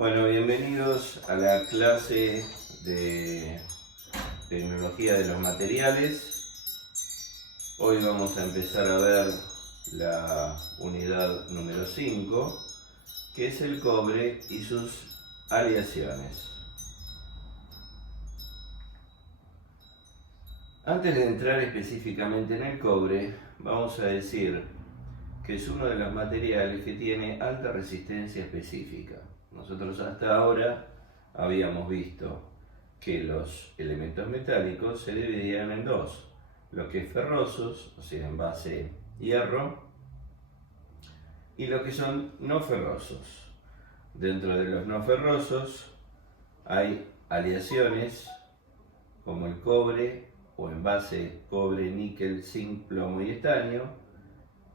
Bueno, bienvenidos a la clase de tecnología de los materiales. Hoy vamos a empezar a ver la unidad número 5, que es el cobre y sus aleaciones. Antes de entrar específicamente en el cobre, vamos a decir que es uno de los materiales que tiene alta resistencia específica. Nosotros hasta ahora habíamos visto que los elementos metálicos se dividían en dos: los que es ferrosos, o sea, en base hierro, y los que son no ferrosos. Dentro de los no ferrosos hay aleaciones como el cobre, o en base cobre, níquel, zinc, plomo y estaño,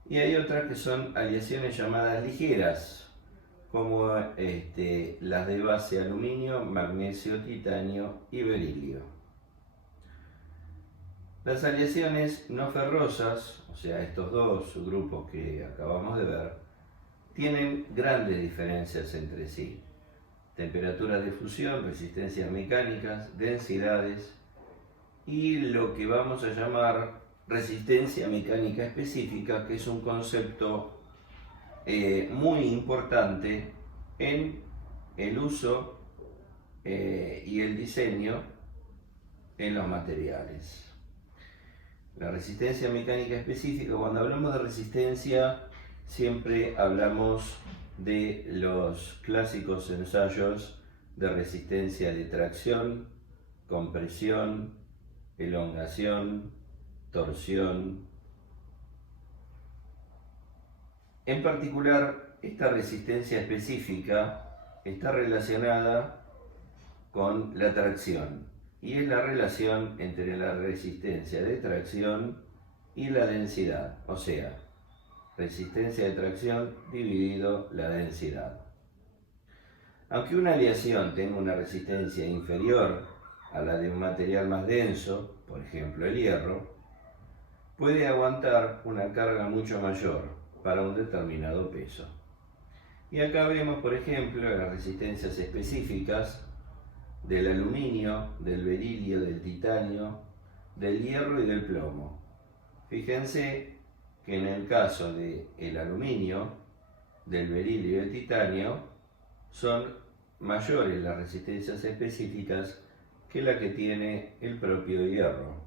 y hay otras que son aleaciones llamadas ligeras, como las de base aluminio, magnesio, titanio y berilio. Las aleaciones no ferrosas, o sea, estos dos grupos que acabamos de ver, tienen grandes diferencias entre sí: temperaturas de fusión, resistencias mecánicas, densidades y lo que vamos a llamar resistencia mecánica específica, que es un concepto muy importante en el uso y el diseño en los materiales. La resistencia mecánica específica, cuando hablamos de resistencia, siempre hablamos de los clásicos ensayos de resistencia de tracción, compresión, elongación, torsión. En particular, esta resistencia específica está relacionada con la tracción, y es la relación entre la resistencia de tracción y la densidad, o sea, resistencia de tracción dividido la densidad. Aunque una aleación tenga una resistencia inferior a la de un material más denso, por ejemplo el hierro, puede aguantar una carga mucho mayor para un determinado peso. Y acá vemos, por ejemplo, las resistencias específicas del aluminio, del berilio, del titanio, del hierro y del plomo. Fíjense que en el caso del aluminio, del berilio y del titanio, son mayores las resistencias específicas que la que tiene el propio hierro.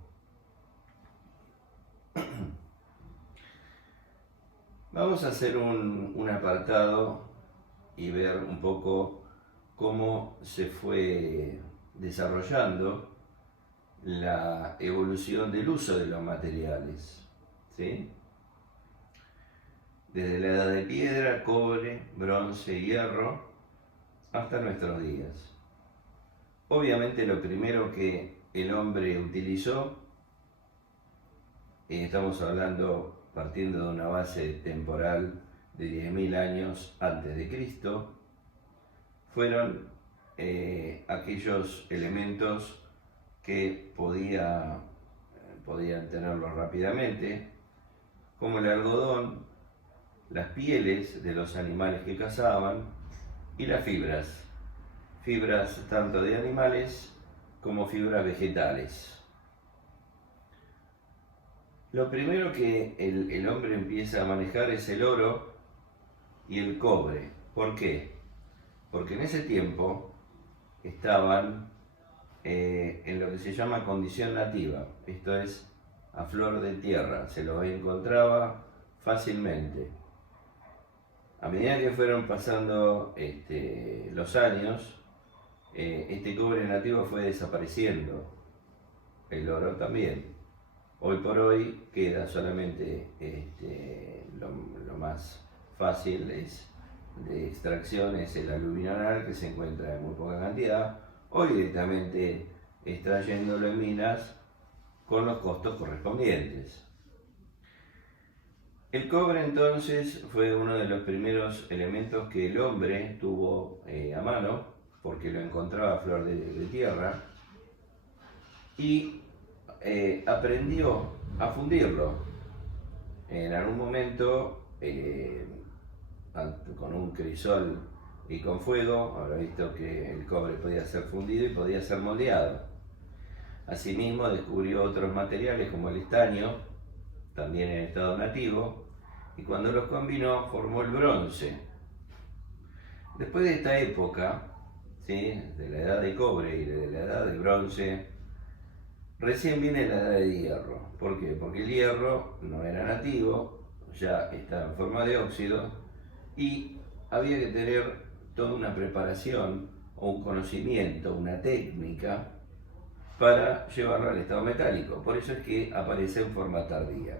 Vamos a hacer un apartado y ver un poco cómo se fue desarrollando la evolución del uso de los materiales, ¿sí? Desde la edad de piedra, cobre, bronce, hierro, hasta nuestros días. Obviamente lo primero que el hombre utilizó, estamos hablando partiendo de una base temporal de 10.000 años antes de Cristo, fueron aquellos elementos que podían tenerlos rápidamente, como el algodón, las pieles de los animales que cazaban y las fibras tanto de animales como fibras vegetales. Lo primero que el hombre empieza a manejar es el oro y el cobre. ¿Por qué? Porque en ese tiempo estaban en lo que se llama condición nativa, esto es, a flor de tierra, se los encontraba fácilmente. A medida que fueron pasando los años, este cobre nativo fue desapareciendo, el oro también. Hoy por hoy queda solamente lo más fácil de extracción es el aluminio anal, que se encuentra en muy poca cantidad, o directamente extrayéndolo en minas con los costos correspondientes. El cobre entonces fue uno de los primeros elementos que el hombre tuvo a mano, porque lo encontraba a flor de tierra, y aprendió a fundirlo. En algún momento, con un crisol y con fuego habrá visto que el cobre podía ser fundido y podía ser moldeado. Asimismo descubrió otros materiales como el estaño, también en estado nativo, y cuando los combinó formó el bronce. Después de esta época, ¿sí?, de la edad de cobre y de la edad de bronce, recién viene la edad de hierro. ¿Por qué? Porque el hierro no era nativo, ya estaba en forma de óxido y había que tener toda una preparación o un conocimiento, una técnica para llevarlo al estado metálico. Por eso es que aparece en forma tardía.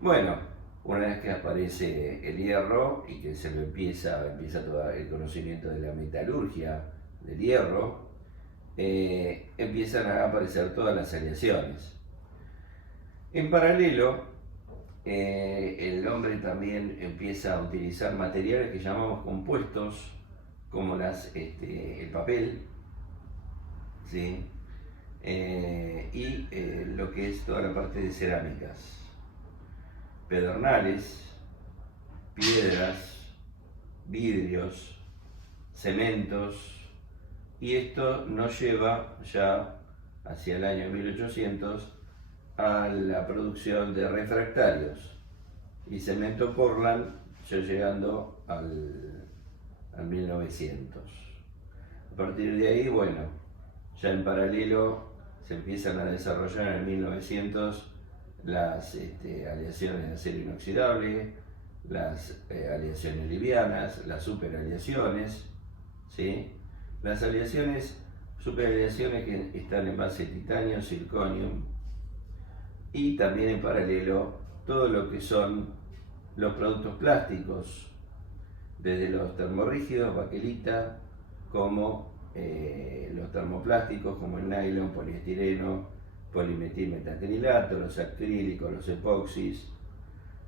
Bueno, una vez que aparece el hierro y que se lo empieza todo el conocimiento de la metalurgia del hierro, empiezan a aparecer todas las aleaciones. En paralelo, el hombre también empieza a utilizar materiales que llamamos compuestos, como el papel, ¿sí?, y lo que es toda la parte de cerámicas, pedernales, piedras, vidrios, cementos, y esto nos lleva ya hacia el año 1800 a la producción de refractarios y cemento Portland, ya llegando al 1900. A partir de ahí, bueno, ya en paralelo se empiezan a desarrollar en 1900 las aleaciones de acero inoxidable, las aleaciones livianas, las superaleaciones, ¿sí? Las aleaciones, superaleaciones que están en base de titanio, zirconium, y también en paralelo todo lo que son los productos plásticos, desde los termorrígidos, baquelita, como los termoplásticos como el nylon, poliestireno, polimetilmetacrilato, los acrílicos, los epoxis,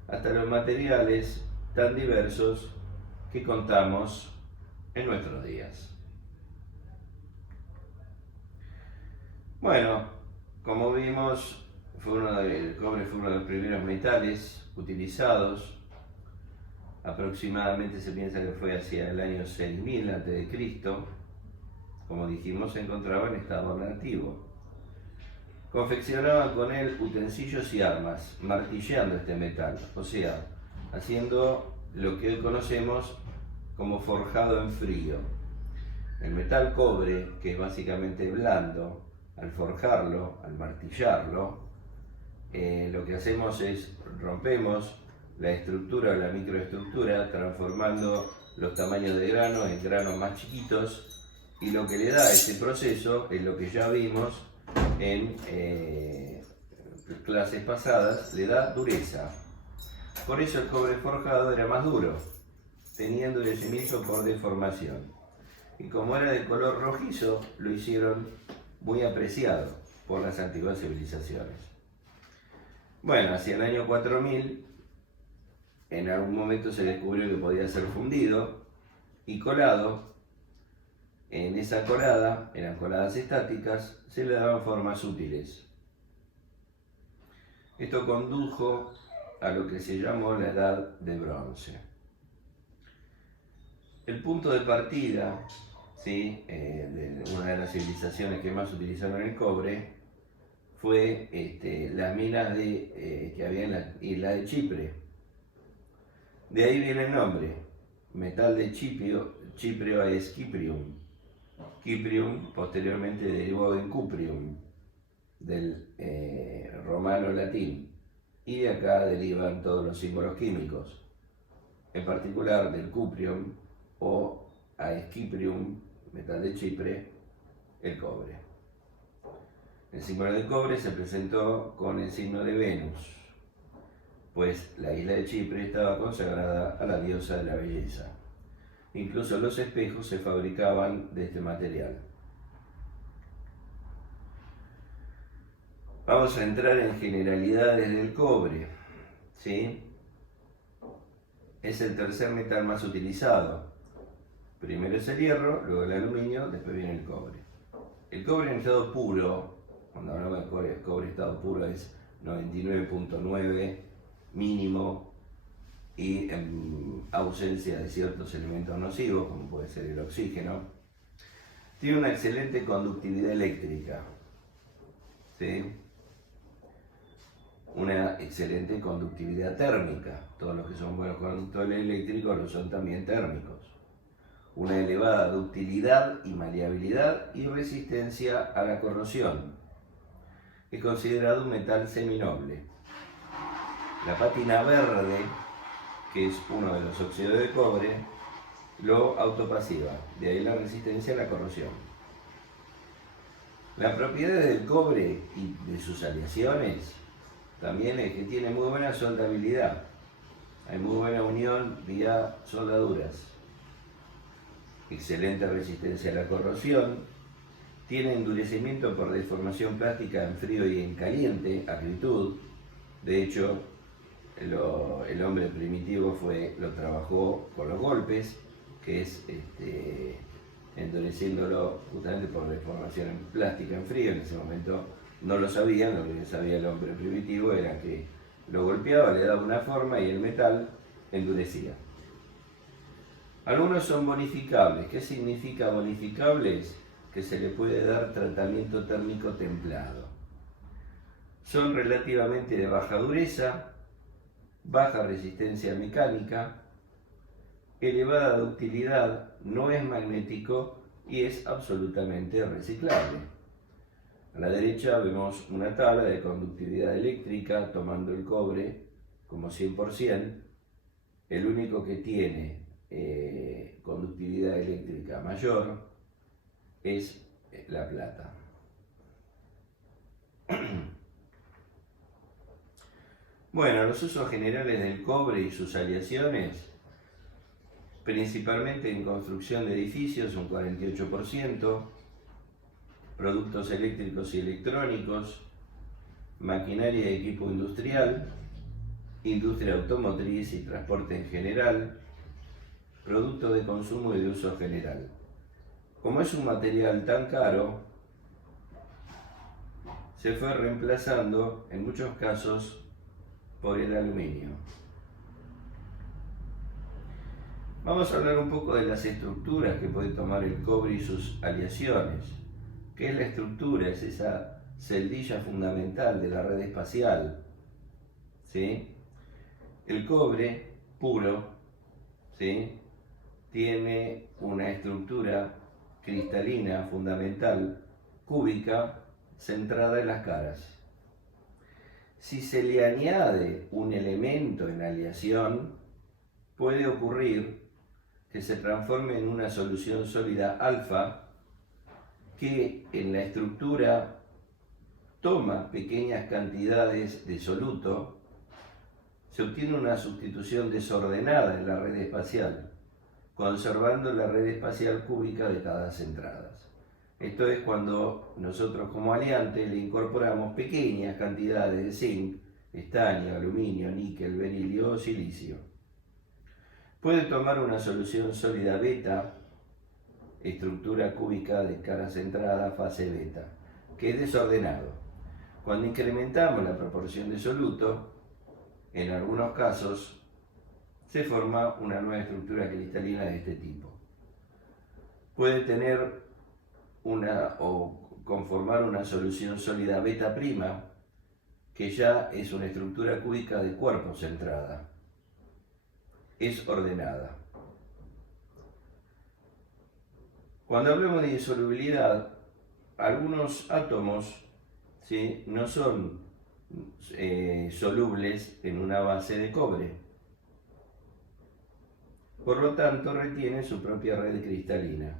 hasta los materiales tan diversos que contamos en nuestros días. Bueno, como vimos, el cobre fue uno de los primeros metales utilizados. Aproximadamente se piensa que fue hacia el año 6000 a.C. Como dijimos, se encontraba en estado nativo. Confeccionaban con él utensilios y armas, martilleando este metal, o sea, haciendo lo que hoy conocemos como forjado en frío. El metal cobre, que es básicamente blando, al forjarlo, al martillarlo, lo que hacemos es rompemos la estructura o la microestructura, transformando los tamaños de grano en granos más chiquitos, y lo que le da a ese proceso es lo que ya vimos en clases pasadas, le da dureza. Por eso el cobre forjado era más duro, teniendo el yacimiento por deformación. Y como era de color rojizo, lo hicieron muy apreciado por las antiguas civilizaciones. Bueno, hacia el año 4000, en algún momento se descubrió que podía ser fundido y colado. En esa colada, eran coladas estáticas, se le daban formas útiles. Esto condujo a lo que se llamó la Edad de Bronce. El punto de partida, ¿sí?, de una de las civilizaciones que más utilizaron el cobre fue las minas que había en la isla de Chipre. De ahí viene el nombre, metal de Chiprio es Cyprium. Cyprium posteriormente derivó en cuprium, del romano latín, y de acá derivan todos los símbolos químicos, en particular del cuprium o aesciprium, metal de Chipre, el cobre. El símbolo del cobre se presentó con el signo de Venus, pues la isla de Chipre estaba consagrada a la diosa de la belleza. Incluso los espejos se fabricaban de este material. Vamos a entrar en generalidades del cobre, ¿sí? Es el tercer metal más utilizado. Primero es el hierro, luego el aluminio, después viene el cobre. El cobre en estado puro, cuando hablamos de cobre en estado puro, es 99.9 mínimo, y en ausencia de ciertos elementos nocivos, como puede ser el oxígeno. Tiene una excelente conductividad eléctrica, ¿sí? Una excelente conductividad térmica. Todos los que son buenos conductores eléctricos lo son también térmicos. Una elevada ductilidad y maleabilidad y resistencia a la corrosión. Es considerado un metal seminoble. La pátina verde, que es uno de los óxidos de cobre, lo autopasiva, de ahí la resistencia a la corrosión. Las propiedades del cobre y de sus aleaciones también es que tiene muy buena soldabilidad, hay muy buena unión vía soldaduras, excelente resistencia a la corrosión, tiene endurecimiento por deformación plástica en frío y en caliente, acritud. De hecho, el hombre primitivo lo trabajó con los golpes, que es endureciéndolo justamente por deformación plástica en frío. En ese momento no lo sabían, lo que sabía el hombre primitivo era que lo golpeaba, le daba una forma y el metal endurecía. Algunos son bonificables. ¿Qué significa bonificables? Que se le puede dar tratamiento térmico templado. Son relativamente de baja dureza, baja resistencia mecánica, elevada ductilidad, no es magnético y es absolutamente reciclable. A la derecha vemos una tabla de conductividad eléctrica tomando el cobre como 100%. El único que tiene conductividad eléctrica mayor es la plata. Bueno, los usos generales del cobre y sus aleaciones, principalmente en construcción de edificios, un 48%, productos eléctricos y electrónicos, maquinaria y equipo industrial, industria automotriz y transporte en general, productos de consumo y de uso general. Como es un material tan caro, se fue reemplazando en muchos casos por el aluminio. Vamos a hablar un poco de las estructuras que puede tomar el cobre y sus aleaciones. ¿Qué es la estructura? Es esa celdilla fundamental de la red espacial, ¿sí? El cobre puro, ¿sí?, tiene una estructura cristalina fundamental, cúbica, centrada en las caras. Si se le añade un elemento en aleación, puede ocurrir que se transforme en una solución sólida alfa que en la estructura toma pequeñas cantidades de soluto. Se obtiene una sustitución desordenada en la red espacial, conservando la red espacial cúbica de cada centrada. Esto es cuando nosotros como aleante le incorporamos pequeñas cantidades de zinc, estaño, aluminio, níquel, berilio o silicio. Puede tomar una solución sólida beta, estructura cúbica de cara centrada, fase beta, que es desordenado. Cuando incrementamos la proporción de soluto, en algunos casos se forma una nueva estructura cristalina de este tipo. Puede tener o conformar una solución sólida beta prima, que ya es una estructura cúbica de cuerpo centrada. Es ordenada. Cuando hablamos de insolubilidad, algunos átomos, ¿sí?, no son solubles en una base de cobre. Por lo tanto, retienen su propia red cristalina.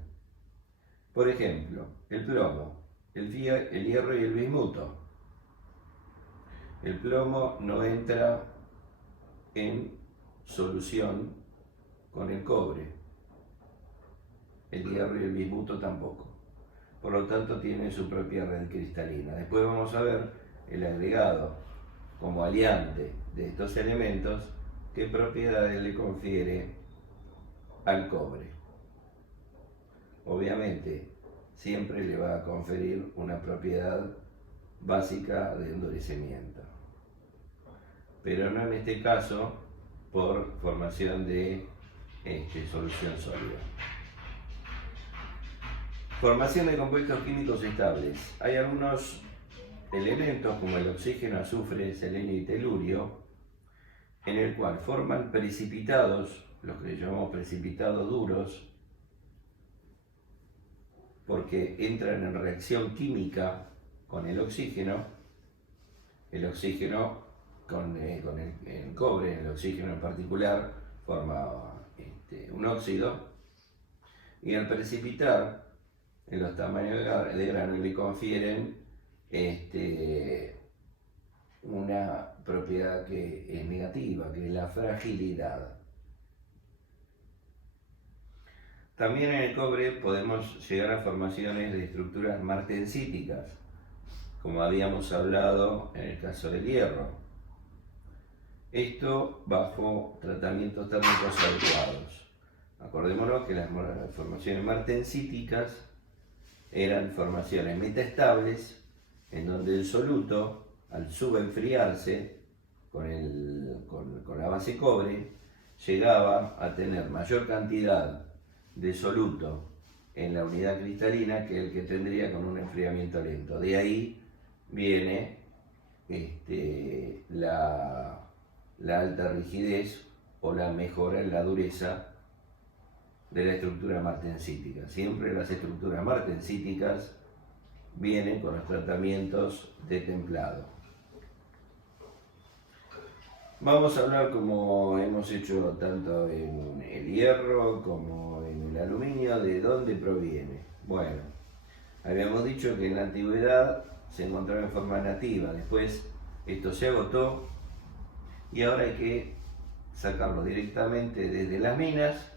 Por ejemplo, el plomo, el hierro y el bismuto. El plomo no entra en solución con el cobre. El hierro y el bismuto tampoco. Por lo tanto, tiene su propia red cristalina. Después vamos a ver el agregado como aliante de estos elementos, qué propiedades le confiere al cobre. Obviamente, siempre le va a conferir una propiedad básica de endurecimiento. Pero no en este caso, por formación de solución sólida. Formación de compuestos químicos estables. Hay algunos elementos como el oxígeno, azufre, selenio y telurio, en el cual forman precipitados, los que llamamos precipitados duros, porque entran en reacción química con el oxígeno con el cobre, el oxígeno en particular, forma un óxido, y al precipitar, en los tamaños de grano le confieren una propiedad que es negativa, que es la fragilidad. También en el cobre podemos llegar a formaciones de estructuras martensíticas, como habíamos hablado en el caso del hierro. Esto bajo tratamientos térmicos adecuados. Acordémonos que las formaciones martensíticas eran formaciones metaestables en donde el soluto, al subenfriarse con la base cobre, llegaba a tener mayor cantidad de soluto en la unidad cristalina que el que tendría con un enfriamiento lento. De ahí viene la alta rigidez o la mejora en la dureza de la estructura martensítica. Siempre las estructuras martensíticas vienen con los tratamientos de templado. Vamos a hablar, como hemos hecho tanto en el hierro como en el aluminio, de dónde proviene. Bueno, habíamos dicho que en la antigüedad se encontraba en forma nativa, después esto se agotó y ahora hay que sacarlo directamente desde las minas,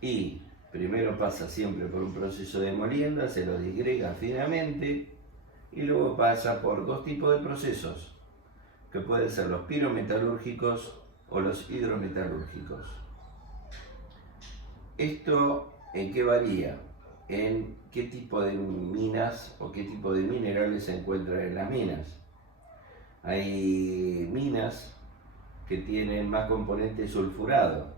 y primero pasa siempre por un proceso de molienda, se lo disgrega finamente y luego pasa por dos tipos de procesos, que pueden ser los pirometalúrgicos o los hidrometalúrgicos. ¿Esto en qué varía? En qué tipo de minas o qué tipo de minerales se encuentran en las minas. Hay minas que tienen más componente sulfurado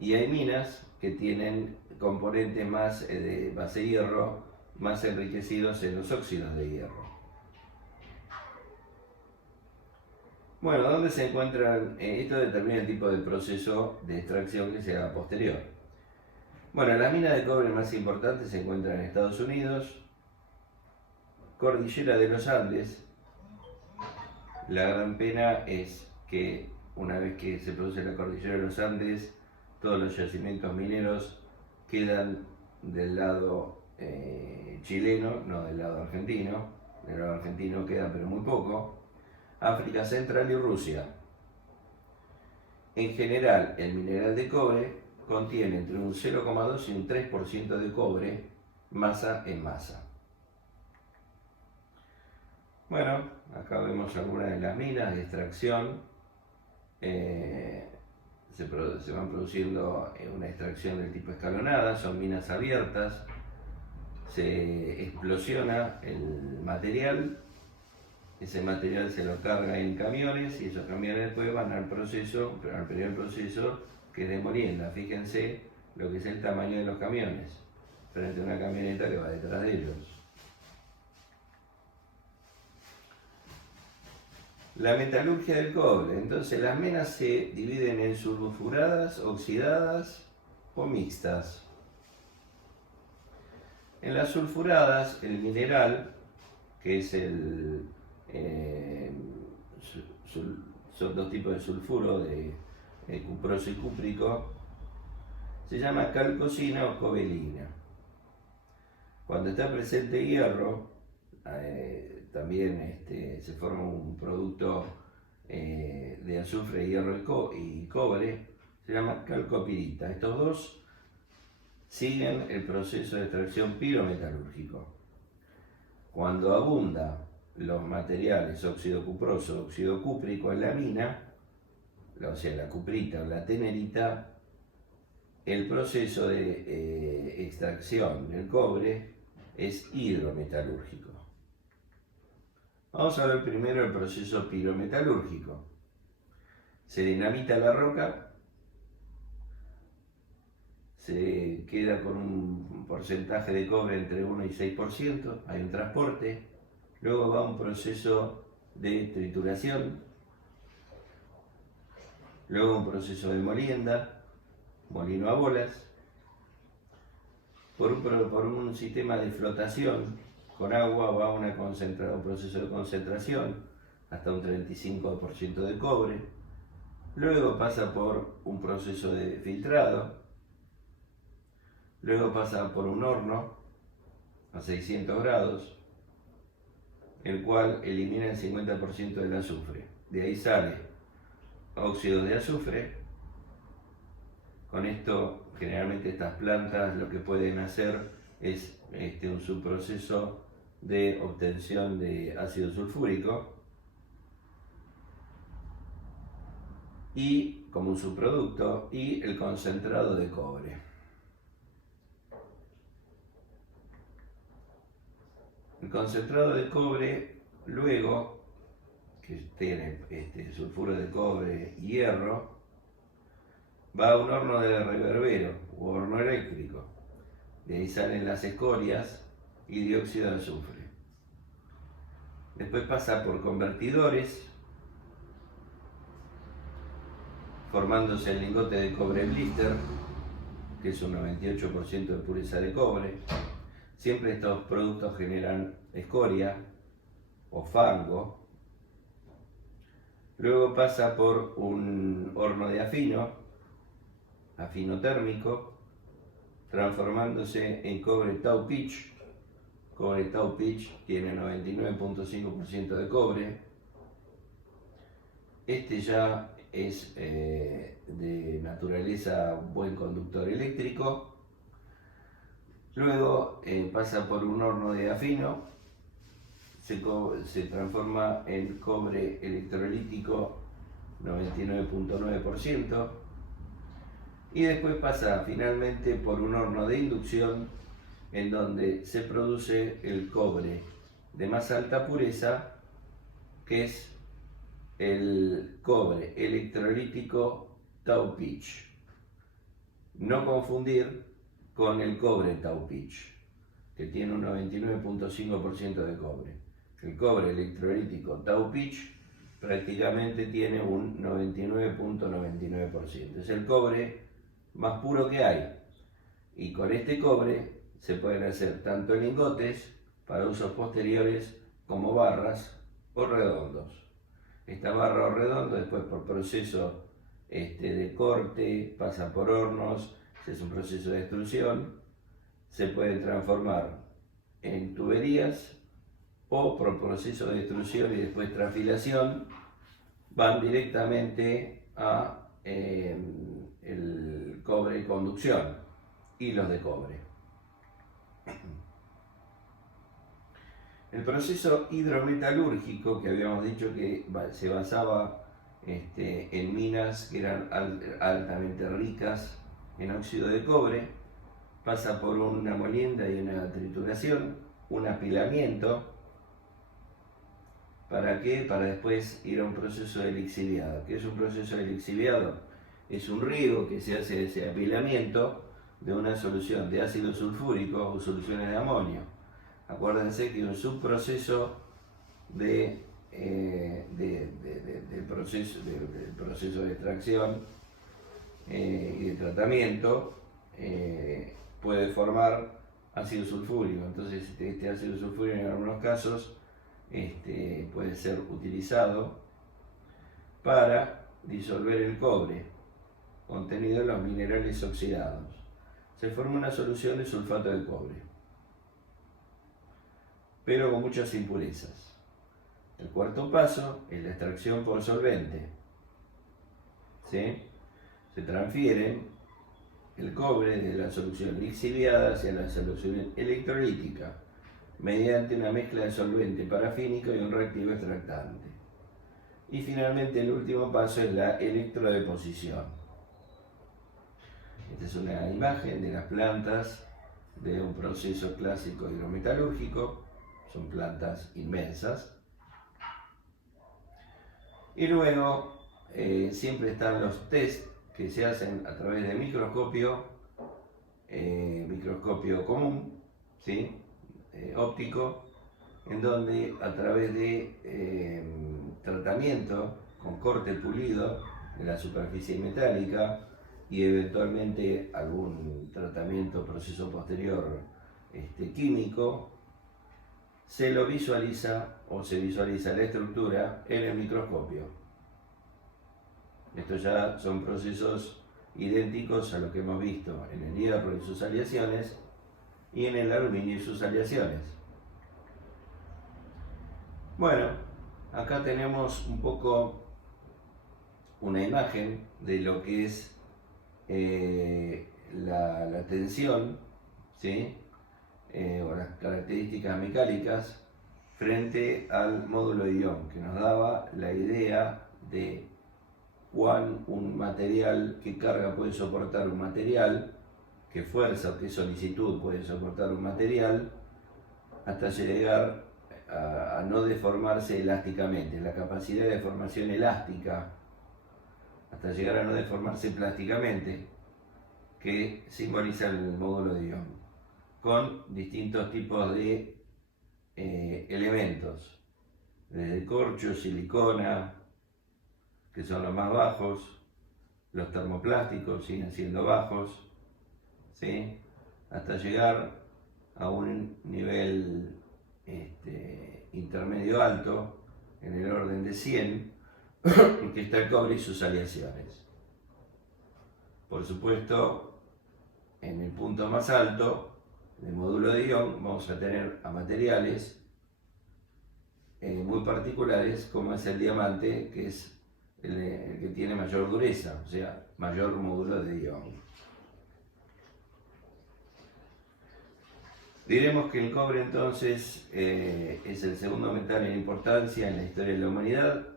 y hay minas que tienen componentes más de base hierro, más enriquecidos en los óxidos de hierro. Bueno, ¿dónde se encuentran? Esto determina el tipo de proceso de extracción que se haga posterior. Bueno, las minas de cobre más importantes se encuentran en Estados Unidos, Cordillera de los Andes. La gran pena es que una vez que se produce la Cordillera de los Andes, todos los yacimientos mineros quedan del lado chileno, no del lado argentino. Del lado argentino queda pero muy poco. África Central y Rusia. En general, el mineral de cobre contiene entre un 0,2 y un 3% de cobre, masa en masa. Bueno, acá vemos algunas de las minas de extracción. Se van produciendo una extracción del tipo escalonada, son minas abiertas, se explosiona el material, ese material se lo carga en camiones y esos camiones después van al primer proceso que es de molienda. Fíjense lo que es el tamaño de los camiones frente a una camioneta que va detrás de ellos. La metalurgia del cobre. Entonces las minas se dividen en sulfuradas, oxidadas o mixtas. En las sulfuradas, el mineral, que es son dos tipos de sulfuro, de cuproso y cúprico, se llama calcosina o cobelina. Cuando está presente hierro, también se forma un producto de azufre, hierro y cobre, se llama calcopirita. Estos dos siguen el proceso de extracción pirometalúrgico. Cuando abunda los materiales óxido cuproso, óxido cúprico en la mina, o sea, la cuprita o la tenerita, el proceso de extracción del cobre es hidrometalúrgico. Vamos a ver primero el proceso pirometalúrgico. se dinamita la roca, se queda con un porcentaje de cobre entre 1 y 6%, hay un transporte, luego va un proceso de trituración, luego un proceso de molienda, molino a bolas, por un sistema de flotación con agua va a un proceso de concentración hasta un 35% de cobre, luego pasa por un proceso de filtrado, luego pasa por un horno a 600 grados, el cual elimina el 50% del azufre. De ahí sale óxido de azufre. Con esto, generalmente estas plantas lo que pueden hacer es un subproceso de obtención de ácido sulfúrico y como un subproducto y el concentrado de cobre. El concentrado de cobre, luego que tiene sulfuro de cobre y hierro, va a un horno de reverbero u horno eléctrico. De ahí salen las escorias y dióxido de azufre. Después pasa por convertidores, formándose el lingote de cobre blister, que es un 98% de pureza de cobre. Siempre estos productos generan escoria o fango. Luego pasa por un horno de afino térmico, transformándose en cobre tau pitch. Cobre tau pitch tiene 99.5% de cobre. Este ya es de naturaleza buen conductor eléctrico. Luego pasa por un horno de afino, se transforma en cobre electrolítico 99.9%, y después pasa finalmente por un horno de inducción en donde se produce el cobre de más alta pureza, que es el cobre electrolítico tau pitch. No confundir con el cobre tau pitch, que tiene un 99.5% de cobre. El cobre electrolítico tau pitch prácticamente tiene un 99.99%. Es el cobre más puro que hay. Y con este cobre se pueden hacer tanto lingotes para usos posteriores como barras o redondos. Esta barra o redondo después por proceso de corte, pasa por hornos, es un proceso de extrusión, se puede transformar en tuberías o por proceso de extrusión y después transfilación van directamente a el cobre y conducción, hilos de cobre. El proceso hidrometalúrgico, que habíamos dicho que se basaba en minas que eran altamente ricas en óxido de cobre, pasa por una molienda y una trituración, un apilamiento. ¿Para qué? Para después ir a un proceso de lixiviado. ¿Qué es un proceso de lixiviado? Es un riego que se hace de ese apilamiento de una solución de ácido sulfúrico o soluciones de amonio. Acuérdense que un subproceso del proceso de extracción y de tratamiento puede formar ácido sulfúrico. Entonces este ácido sulfúrico en algunos casos puede ser utilizado para disolver el cobre contenido en los minerales oxidados. Se forma una solución de sulfato de cobre, pero con muchas impurezas. El cuarto paso es la extracción por solvente. ¿Sí? Se transfiere el cobre de la solución lixiviada hacia la solución electrolítica mediante una mezcla de solvente parafínico y un reactivo extractante. Y finalmente el último paso es la electrodeposición. Esta es una imagen de las plantas de un proceso clásico hidrometalúrgico. Son plantas inmensas. Y luego siempre están los test que se hacen a través de microscopio común, ¿sí? Óptico, en donde a través de tratamiento con corte pulido de la superficie metálica y eventualmente algún tratamiento, proceso posterior químico, se lo visualiza o se visualiza la estructura en el microscopio. Estos ya son procesos idénticos a lo que hemos visto en el hierro y sus aleaciones y en el aluminio y sus aleaciones. Bueno, acá tenemos un poco una imagen de lo que es la tensión, ¿sí? O las características mecánicas frente al módulo de ion, que nos daba la idea de un material, qué carga puede soportar un material, qué fuerza o qué solicitud puede soportar un material, hasta llegar a no deformarse elásticamente, la capacidad de deformación elástica, hasta llegar a no deformarse plásticamente, que simboliza el módulo de ion, con distintos tipos de elementos, desde corcho, silicona, que son los más bajos, los termoplásticos siguen siendo bajos, ¿sí? Hasta llegar a un nivel intermedio alto, en el orden de 100, que está el cobre y sus aleaciones. Por supuesto, en el punto más alto del módulo de ion vamos a tener a materiales muy particulares, como es el diamante, que es el que tiene mayor dureza, o sea, mayor módulo de ion. Diremos que el cobre entonces es el segundo metal en importancia en la historia de la humanidad.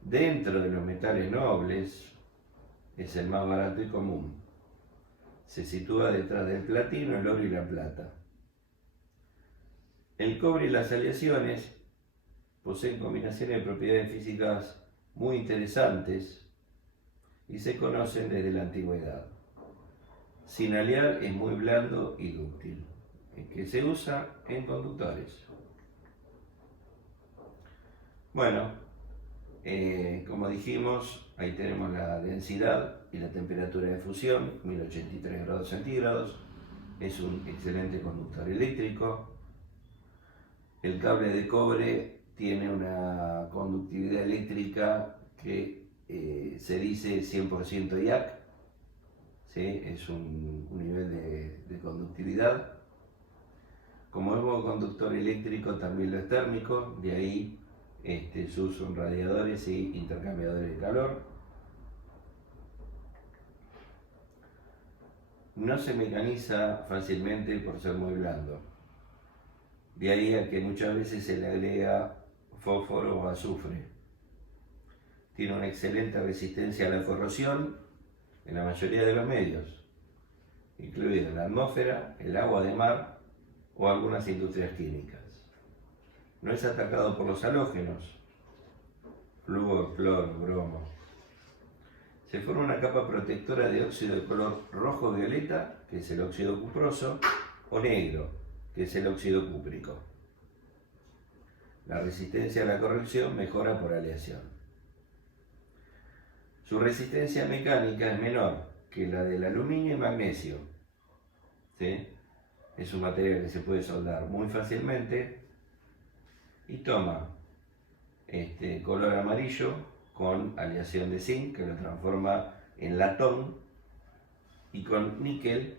Dentro de los metales nobles es el más barato y común. Se sitúa detrás del platino, el oro y la plata. El cobre y las aleaciones poseen combinaciones de propiedades físicas muy interesantes y se conocen desde la antigüedad. Sin alear es muy blando y dúctil, que se usa en conductores. Bueno, como dijimos, ahí tenemos la densidad y la temperatura de fusión, 1083 grados centígrados. Es un excelente conductor eléctrico. El cable de cobre tiene una conductividad eléctrica que se dice 100% IAC, ¿sí? Es un nivel de conductividad. Como es buen conductor eléctrico, también lo es térmico, de ahí su uso en radiadores y intercambiadores de calor. No se mecaniza fácilmente por ser muy blando. De ahí a que muchas veces se le agrega fósforo o azufre. Tiene una excelente resistencia a la corrosión en la mayoría de los medios, incluida la atmósfera, el agua de mar o algunas industrias químicas. No es atacado por los halógenos, flúor, cloro, bromo. Se forma una capa protectora de óxido de color rojo-violeta, que es el óxido cuproso, o negro, que es el óxido cúprico. La resistencia a la corrosión mejora por aleación. Su resistencia mecánica es menor que la del aluminio y magnesio, ¿sí? Es un material que se puede soldar muy fácilmente y toma color amarillo con aleación de zinc, que lo transforma en latón, y con níquel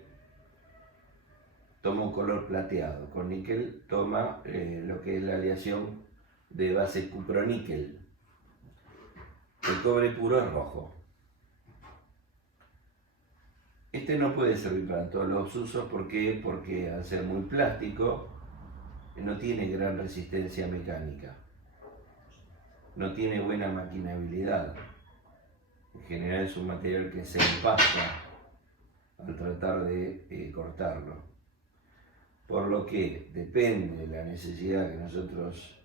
toma un color plateado. Con níquel toma lo que es la aleación de base cuproníquel. El cobre puro es rojo. Este no puede servir para todos los usos. ¿Por qué? Porque al ser muy plástico no tiene gran resistencia mecánica, no tiene buena maquinabilidad. En general es un material que se empasta al tratar de cortarlo. Por lo que depende de la necesidad que nosotros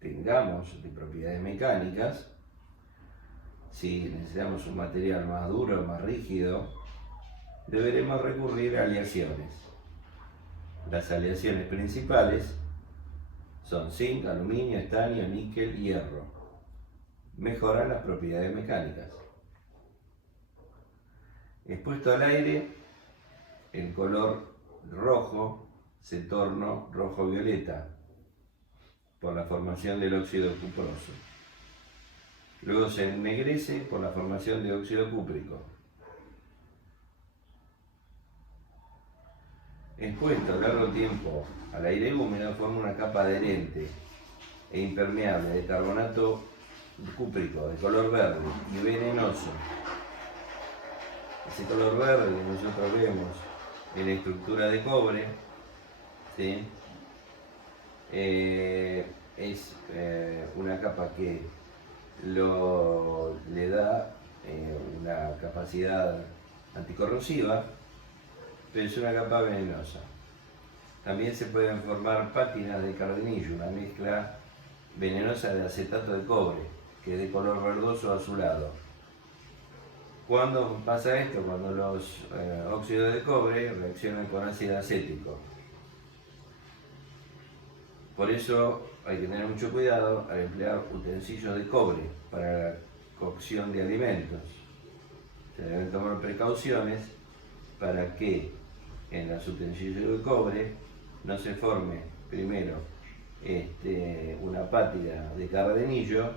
tengamos de propiedades mecánicas, si necesitamos un material más duro, más rígido, deberemos recurrir a aleaciones. Las aleaciones principales son zinc, aluminio, estaño, níquel, hierro. Mejoran las propiedades mecánicas. Expuesto al aire, el color rojo se torna rojo-violeta por la formación del óxido cuproso. Luego se ennegrece por la formación de óxido cúprico. Expuesto a largo tiempo al aire húmedo, forma una capa adherente e impermeable de carbonato cúprico de color verde y venenoso. Ese color verde que nosotros vemos en la estructura de cobre, ¿sí? Es una capa que le da una capacidad anticorrosiva, pero es una capa venenosa. También se pueden formar pátinas de cardenillo, una mezcla venenosa de acetato de cobre, que es de color verdoso azulado. ¿Cuándo pasa esto? Cuando los óxidos de cobre reaccionan con ácido acético. Por eso hay que tener mucho cuidado al emplear utensilios de cobre para la cocción de alimentos. Se deben tomar precauciones para que en los utensilios de cobre no se forme primero una pátida de cardenillo,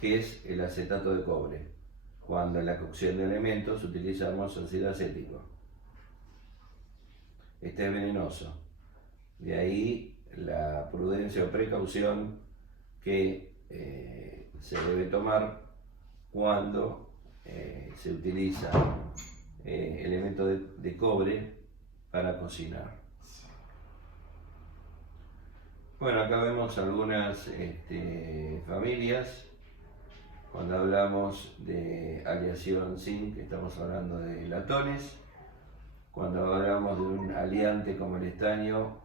que es el acetato de cobre, cuando en la cocción de alimentos utilizamos ácido acético. Este es venenoso. De ahí la prudencia o precaución que se debe tomar cuando se utiliza elementos de cobre para cocinar. Bueno, acá vemos algunas familias. Cuando hablamos de aleación zinc, estamos hablando de latones. Cuando hablamos de un aliante como el estaño,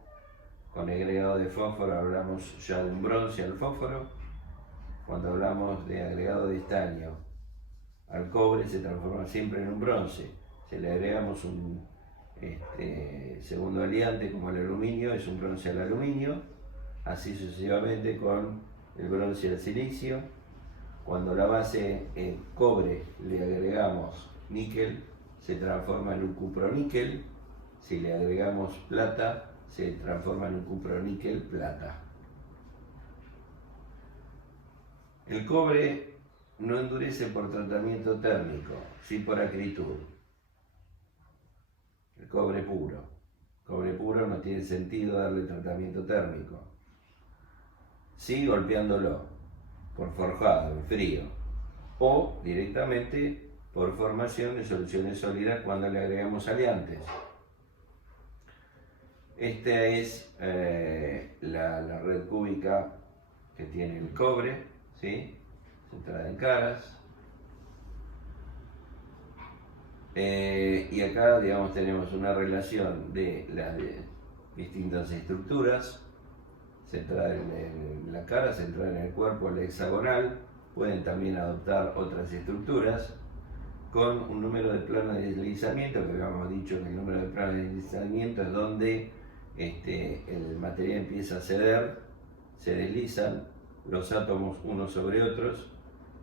con agregado de fósforo, hablamos ya de un bronce al fósforo. Cuando hablamos de agregado de estaño al cobre, se transforma siempre en un bronce. Si le agregamos un segundo aliante como el aluminio, es un bronce al aluminio. Así sucesivamente con el bronce al silicio. Cuando la base cobre le agregamos níquel, se transforma en un cuproníquel. Si le agregamos plata, se transforma en un cuproníquel plata. El cobre no endurece por tratamiento térmico, sí por acritud. El cobre puro no tiene sentido darle tratamiento térmico. Sí golpeándolo por forjado, en frío, o directamente por formación de soluciones sólidas cuando le agregamos aliantes. Esta es la red cúbica que tiene el cobre, ¿sí? Centrada en caras. Y acá, digamos, tenemos una relación de las distintas estructuras, centrada en la cara, centrada en el cuerpo, la hexagonal. Pueden también adoptar otras estructuras con un número de planos de deslizamiento, que habíamos dicho que el número de planos de deslizamiento es donde el material empieza a ceder, se deslizan los átomos unos sobre otros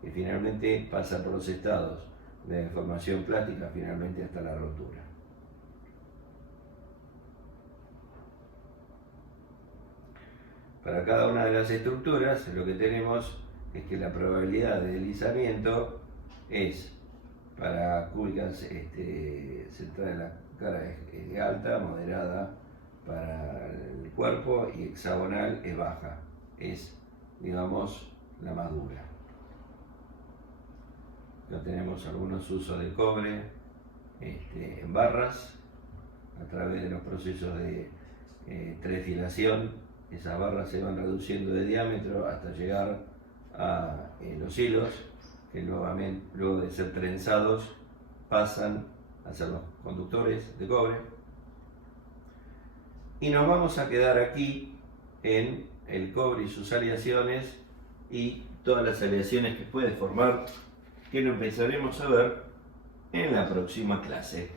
y finalmente pasa por los estados de deformación plástica, finalmente hasta la rotura. Para cada una de las estructuras lo que tenemos es que la probabilidad de deslizamiento es, para cúbicas centrada en la cara es alta, moderada para el cuerpo, y hexagonal es baja, es, digamos, la más dura. Ya tenemos algunos usos de cobre en barras a través de los procesos de trefilación. Esas barras se van reduciendo de diámetro hasta llegar a los hilos, que nuevamente, luego de ser trenzados, pasan a ser los conductores de cobre. Y nos vamos a quedar aquí en el cobre y sus aleaciones y todas las aleaciones que puede formar que lo empezaremos a ver en la próxima clase.